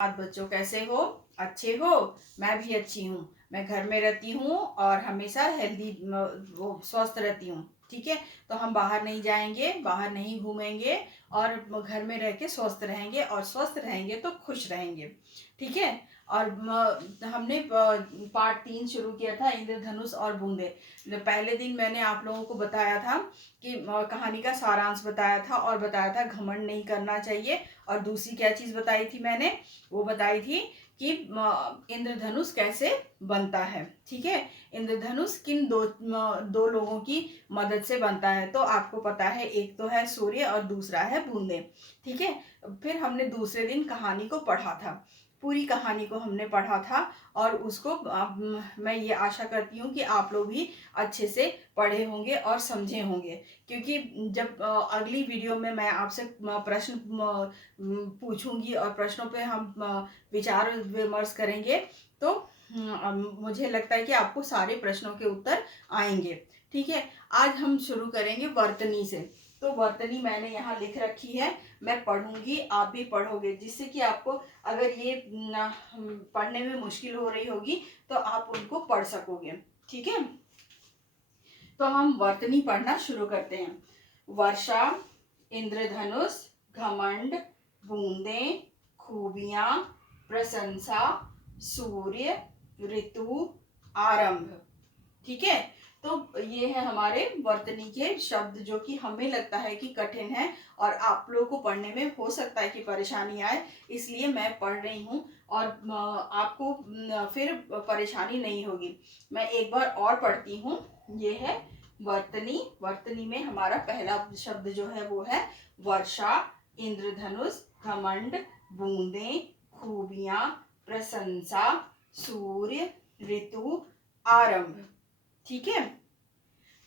आप बच्चों कैसे हो? अच्छे हो? मैं भी अच्छी हूँ। मैं घर में रहती हूँ और हमेशा हेल्दी वो स्वस्थ रहती हूँ। ठीक है, तो हम बाहर नहीं जाएंगे, बाहर नहीं घूमेंगे और घर में रह के स्वस्थ रहेंगे और स्वस्थ रहेंगे तो खुश रहेंगे। ठीक है। और हमने पार्ट 3 शुरू किया था, इंद्रधनुष और बूंदे। पहले दिन मैंने आप लोगों को बताया था कि कहानी का सारांश बताया था और बताया था घमंड नहीं करना चाहिए। और दूसरी क्या चीज बताई थी मैंने? वो बताई थी कि इंद्रधनुष कैसे बनता है। ठीक है, इंद्रधनुष किन दो लोगों की मदद से बनता है तो आपको पता है, एक तो है सूर्य और दूसरा है बूंदे। ठीक है, फिर हमने दूसरे दिन कहानी को पढ़ा था, पूरी कहानी को हमने पढ़ा था और उसको मैं ये आशा करती हूँ कि आप लोग भी अच्छे से पढ़े होंगे और समझे होंगे। क्योंकि जब अगली वीडियो में मैं आपसे प्रश्न पूछूंगी और प्रश्नों पे हम विचार विमर्श करेंगे तो मुझे लगता है कि आपको सारे प्रश्नों के उत्तर आएंगे। ठीक है, आज हम शुरू करेंगे वर्तनी से। तो वर्तनी मैंने यहाँ लिख रखी है, मैं पढ़ूंगी, आप भी पढ़ोगे, जिससे कि आपको अगर ये पढ़ने में मुश्किल हो रही होगी तो आप उनको पढ़ सकोगे। ठीक है, तो हम वर्तनी पढ़ना शुरू करते हैं। वर्षा, इंद्रधनुष, घमंड, बूंदे, खूबियां, प्रशंसा, सूर्य, ऋतु, आरंभ। ठीक है, तो ये है हमारे वर्तनी के शब्द जो कि हमें लगता है कि कठिन है और आप लोगों को पढ़ने में हो सकता है कि परेशानी आए, इसलिए मैं पढ़ रही हूँ और आपको फिर परेशानी नहीं होगी। मैं एक बार और पढ़ती हूँ। ये है वर्तनी। वर्तनी में हमारा पहला शब्द जो है वो है वर्षा, इंद्रधनुष, घमंड, बूंदे, खूबियां, प्रशंसा, सूर्य, ऋतु, आरंभ। ठीक है,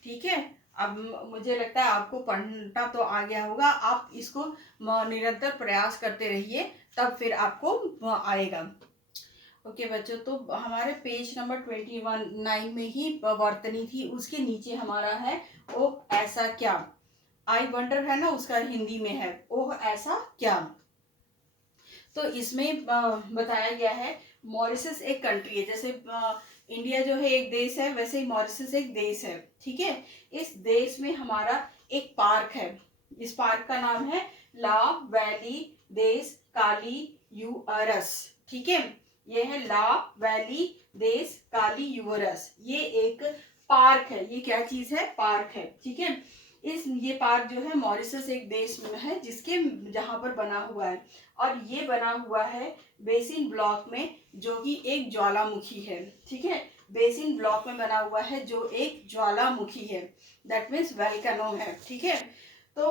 ठीक है। अब मुझे लगता है आपको पढ़ना तो आ गया होगा, आप इसको निरंतर प्रयास करते रहिए, तब फिर आपको आएगा। ओके बच्चों, तो हमारे पेज नंबर 21 में ही वर्तनी थी, उसके नीचे हमारा है ओ ऐसा क्या। आई वंडर है ना, उसका हिंदी में है ओह ऐसा क्या। तो इसमें बताया गया है मॉरिशस एक कंट्री है, जैसे इंडिया जो है एक देश है, वैसे ही मॉरिशस एक देश है। ठीक है, इस देश में हमारा एक पार्क है। इस पार्क का नाम है ला वैली देश काली यूअरस। ठीक है, ये है ला वैली देश काली यूअरस, ये एक पार्क है। ये क्या चीज है? पार्क है। ठीक है, ये पार्क जो है मॉरिशस एक देश में है, जिसके जहां पर बना हुआ है और ये बना हुआ है बेसिन ब्लॉक में, जो कि एक ज्वालामुखी है। ठीक है, बेसिन ब्लॉक में बना हुआ है जो एक ज्वालामुखी है, दैट मीन्स वैल्केनो है। ठीक है, तो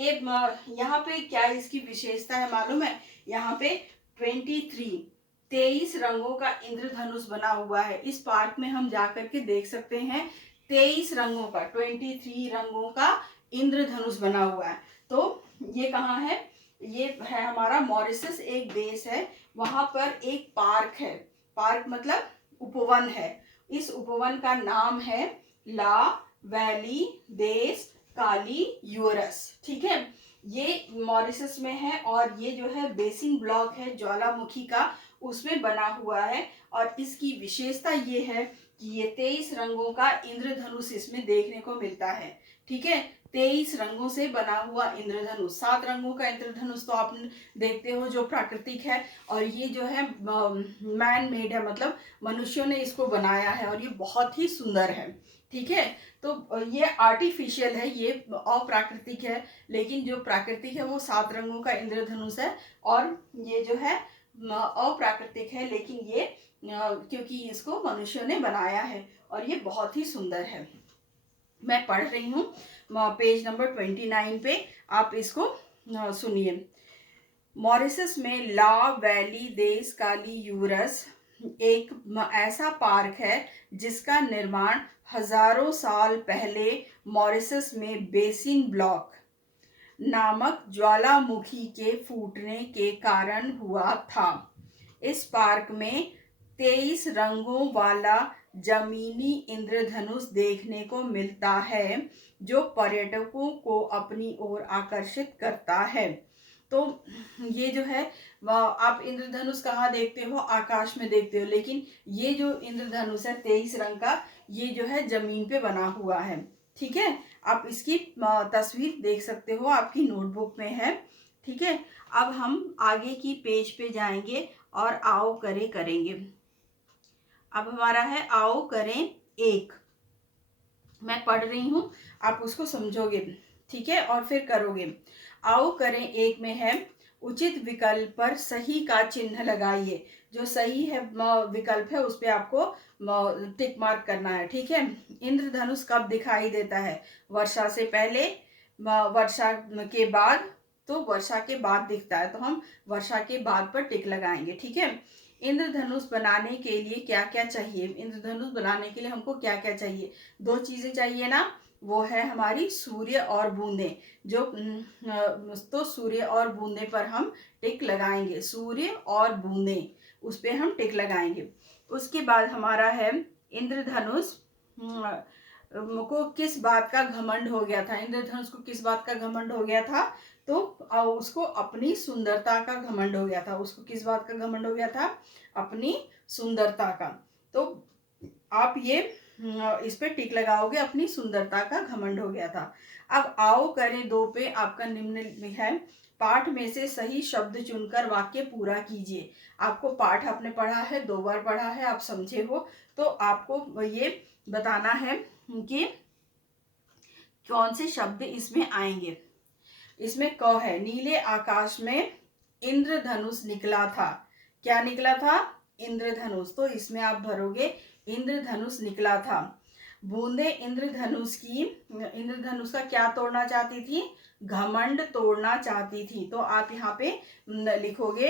एक यहाँ पे क्या इसकी विशेषता है मालूम है? यहाँ पे 23 रंगों का इंद्रधनुष बना हुआ है। इस पार्क में हम जाकर के देख सकते हैं, 23 रंगों का, 23 रंगों का इंद्रधनुष बना हुआ है। तो ये कहाँ है? ये है हमारा मॉरिशस एक देश है, वहां पर एक पार्क है। पार्क मतलब उपवन है। इस उपवन का नाम है ला वैली देश काली यूरस। ठीक है, ये मॉरिशस में है और ये जो है बेसिन ब्लॉक है ज्वालामुखी का, उसमें बना हुआ है। और इसकी विशेषता ये है कि ये 23 रंगों का इंद्रधनुष इसमें देखने को मिलता है। ठीक है, 23 रंगों से बना हुआ इंद्रधनुष। 7 रंगों का इंद्रधनुष तो आप देखते हो जो प्राकृतिक है, और ये जो है मैन मेड है, मतलब मनुष्यों ने इसको बनाया है और ये बहुत ही सुंदर है। ठीक है, तो ये आर्टिफिशियल है, ये अप्राकृतिक है, लेकिन जो प्राकृतिक है वो 7 रंगों का इंद्रधनुष है। और ये जो है अप्राकृतिक है, लेकिन ये क्योंकि इसको मनुष्यों ने बनाया है और ये बहुत ही सुंदर है। मैं पढ़ रही हूँ पेज नंबर 29 पे, आप इसको सुनिए। मॉरिशस में ला वैली देश काली यूरस एक ऐसा पार्क है जिसका निर्माण हजारों साल पहले मॉरिशस में बेसिन ब्लॉक नामक ज्वालामुखी के फूटने के कारण हुआ था। इस पार्क में 23 रंगों वाला जमीनी इंद्रधनुष देखने को मिलता है, जो पर्यटकों को अपनी ओर आकर्षित करता है। तो ये जो है आप इंद्रधनुष कहाँ देखते हो? आकाश में देखते हो, लेकिन ये जो इंद्रधनुष है 23 रंग का, ये जो है जमीन पे बना हुआ है। ठीक है, आप इसकी तस्वीर देख सकते हो, आपकी नोटबुक में है। ठीक है, अब हम आगे की पेज पे जाएंगे और आओ करें करेंगे। अब हमारा है आओ करें एक। मैं पढ़ रही हूँ, आप उसको समझोगे, ठीक है, और फिर करोगे। आओ करें एक में है, उचित विकल्प पर सही का चिन्ह लगाइए। जो सही है विकल्प है उस पे आपको टिक मार्क करना है। ठीक है, इंद्रधनुष कब दिखाई देता है? वर्षा से पहले, वर्षा के बाद, तो वर्षा के बाद दिखता है, तो हम वर्षा के बाद पर टिक लगाएंगे। ठीक है, इंद्रधनुष बनाने के लिए क्या क्या चाहिए? इंद्रधनुष बनाने के लिए हमको क्या क्या चाहिए? दो चीजें चाहिए ना, वो है हमारी सूर्य और बूंदे। जो तो सूर्य और बूंदे पर हम टिक लगाएंगे, सूर्य और बूंदे, उस पे हम टिक लगाएंगे। उसके बाद हमारा है इंद्रधनुष को किस बात का घमंड हो गया था? इंद्रधनुष को किस बात का घमंड हो गया था? तो उसको अपनी सुंदरता का घमंड हो गया था। उसको किस बात का घमंड हो गया था? अपनी सुंदरता का। तो आप ये इस पे टिक लगाओगे, अपनी सुंदरता का घमंड हो गया था। अब आओ करें दो पे आपका निम्न है, पाठ में से सही शब्द चुनकर वाक्य पूरा कीजिए। आपको पाठ आपने पढ़ा है, 2 बार पढ़ा है, आप समझे हो, तो आपको ये बताना है कि कौन से शब्द इसमें आएंगे। इसमें क है, नीले आकाश में इंद्रधनुष निकला था। क्या निकला था? इंद्रधनुष। तो इसमें आप भरोगे इंद्रधनुष निकला था। बूंदे इंद्रधनुष का क्या तोड़ना चाहती थी? घमंड तोड़ना चाहती थी। तो आप यहाँ पे लिखोगे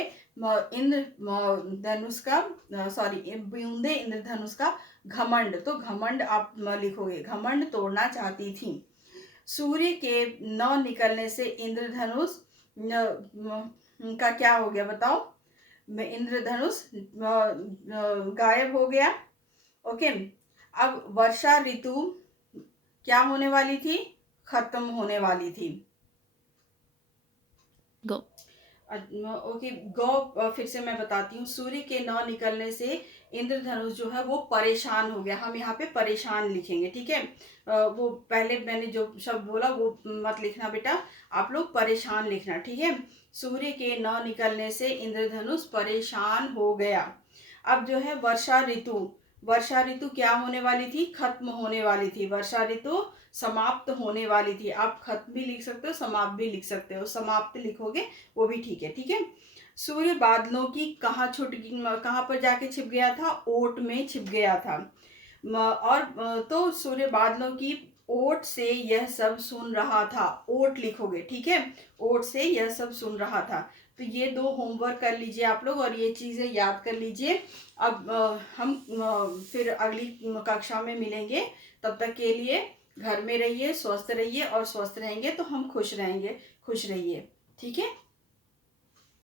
इंद्रधनुष का, सॉरी, बूंदे इंद्रधनुष का घमंड, तो घमंड आप लिखोगे, घमंड तोड़ना चाहती थी। सूर्य के न निकलने से इंद्रधनुष का क्या हो गया बताओ? इंद्रधनुष गायब हो गया। ओके, अब वर्षा ऋतु क्या होने वाली थी? खत्म होने वाली थी। गो। ओके, गो फिर से मैं बताती हूँ। सूर्य के न निकलने से इंद्रधनुष जो है वो परेशान हो गया। हम यहाँ पे परेशान लिखेंगे। ठीक है, वो पहले मैंने जो शब्द बोला वो मत लिखना बेटा, आप लोग परेशान लिखना। ठीक है, सूर्य के न निकलने से इंद्रधनुष परेशान हो गया। अब जो है वर्षा ऋतु, वर्षा ऋतु क्या होने वाली थी? खत्म होने वाली थी। वर्षा ऋतु समाप्त होने वाली थी। आप खत्म भी लिख सकते हो, समाप्त भी लिख सकते हो। समाप्त लिखोगे वो भी ठीक है। ठीक है, सूर्य बादलों की कहाँ कहाँ पर जाके छिप गया था? ओट में छिप गया था। और तो सूर्य बादलों की ओट से यह सब सुन रहा था। ओट लिखोगे। ठीक है, ओट से यह सब सुन रहा था। तो ये 2 होमवर्क कर लीजिए आप लोग और ये चीज़ें याद कर लीजिए। अब हम फिर अगली कक्षा में मिलेंगे। तब तक के लिए घर में रहिए, स्वस्थ रहिए, और स्वस्थ रहेंगे तो हम खुश रहेंगे। खुश रहिए। ठीक है।